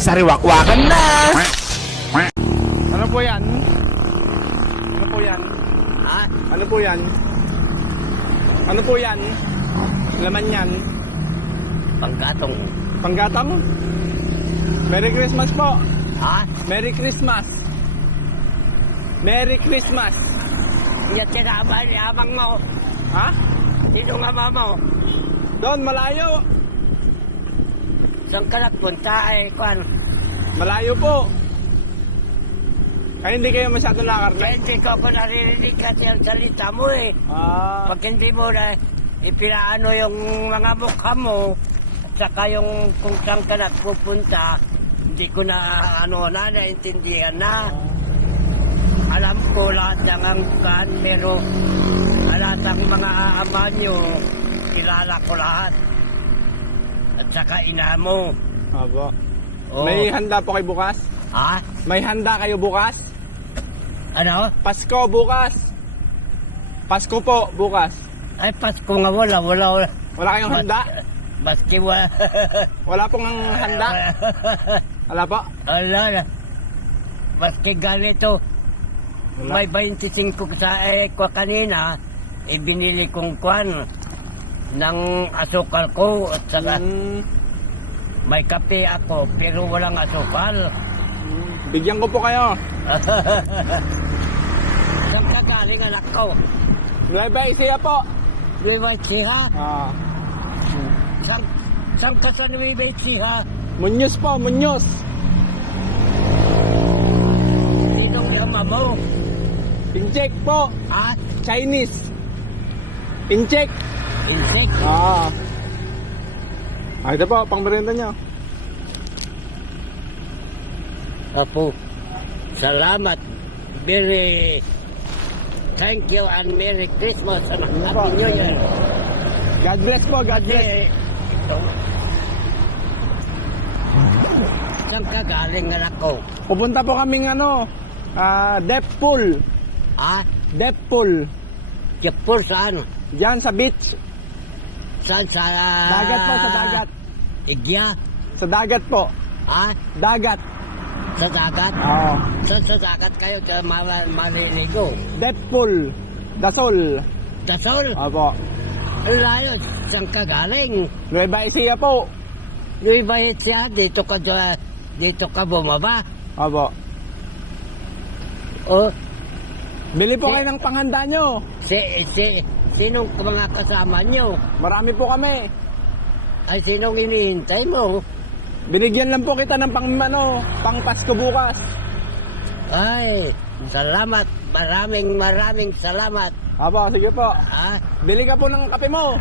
Sariwakwakan na! Ano po yan? Ano po yan? Ha? Ano po yan? Ano po yan? Laman yan? Panggatong. Panggatang? Merry Christmas po! Ha? Merry Christmas! Merry Christmas! Yan sinama ni amang mo. Ha? Sino nga mama mo? Doon, malayo! Saan ka nagpunta ay kwan? Malayo po! Ay, hindi kayo masyado Kaya nakarne? hindi ko naririnig kasi ang salita mo eh. Ah, Pag hindi mo na ipinaano yung mga mukha mo, at saka yung kung saan ka nagpupunta, hindi ko na naintindihan na. Alam ko lahat ng angkan, pero lahat ng mga ama nyo, kilala ko lahat. At saka ina mo. abo. Oh. May handa po kayo bukas? Ha? May handa kayo bukas? Ano? Pasko bukas! Pasko po, bukas. Ay, Pasko nga wala. Wala kayong handa? Baski wala. Wala pong handa? Wala po? Wala na. Baski ganito. Wala. May 25 sa ko kanina, ibinili kong kwan ng asukal ko at saka may kape ako pero walang asukal. Bigyan ko po kayo. Saan ka galing anak ko? Nueva Ecija po. Nueva Ecija? Ah. Saan ka sa Nueva Ecija? Muñoz po, Muñoz. Sinong ama mo? Incheck po. Ha? Chinese. Incheck. Insect? Ah. Ah, ito po, pang merienda nyo. Apo, salamat. Thank you and Merry Christmas and Happy New Year. God bless po, God bless. Ito. Saan ka galing anak ko? Pupunta po kaming depth pool. Ha? Depth pool. Japur saan? Diyan sa beach. Saan sa... Dagat po, sa dagat. Igya? Sa dagat po. Ha? Dagat. Sa dagat? Oo. Saan sa dagat kayo maliligo? Depth pool. Dasol. Dasol? Opo. Ang layo. Saan ka galing? Nueva Ecija po. Nueva Ecija, dito ka bumaba. Opo. O, Bili po kayo ng panghanda nyo. sinong mga kasama nyo? Marami po kami. Ay, sinong inihintay mo? Binigyan lang po kita ng pang Pasko bukas. Ay, salamat. Maraming salamat. Opo, sige po. Ah, Bili ka po ng kape mo.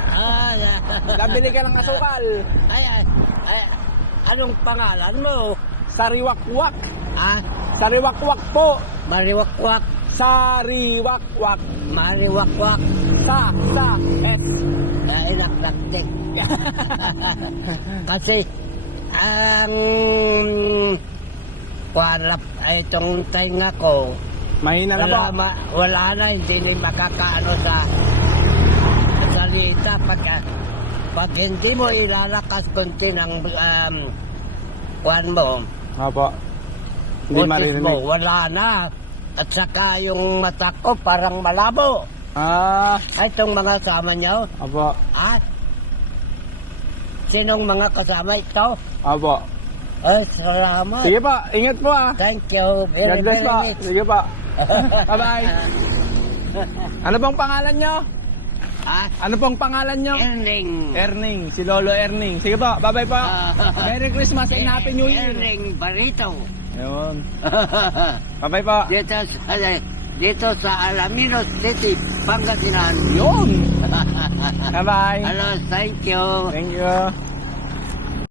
Nabili ka ng asukal. ay, anong pangalan mo? Sariwakwak. Ah, Sariwakwak po. Mariwakwak. Sariwakwak. Mariwakwak. Sa S. Inakraktik. Kasi, ang walap itong tainga ko, Mahina na po. wala na, hindi na makakaano sa salita. Pag hindi mo ilalakas konti ng kwan mo, Opo. Hindi utis maririnig. mo, wala na. At saka yung mata ko parang malabo. Ah, Ay, itong mga kasama niyo, opo. sinong mga kasama ito? Opo. Ay, salamat. Sige po, ingat po ah. Thank you God very, bless very po. much. Sige po. Bye-bye. Ano pong pangalan nyo? Ano pong pangalan nyo? Erning. Erning, si Lolo Erning. Sige po, bye-bye po. Merry Christmas and Happy New Year. Erning Barito. Ayun. Bye-bye po. Dito sa Alaminos City, Pangasinan. Yun. Bye-bye. Hello, thank you. Thank you.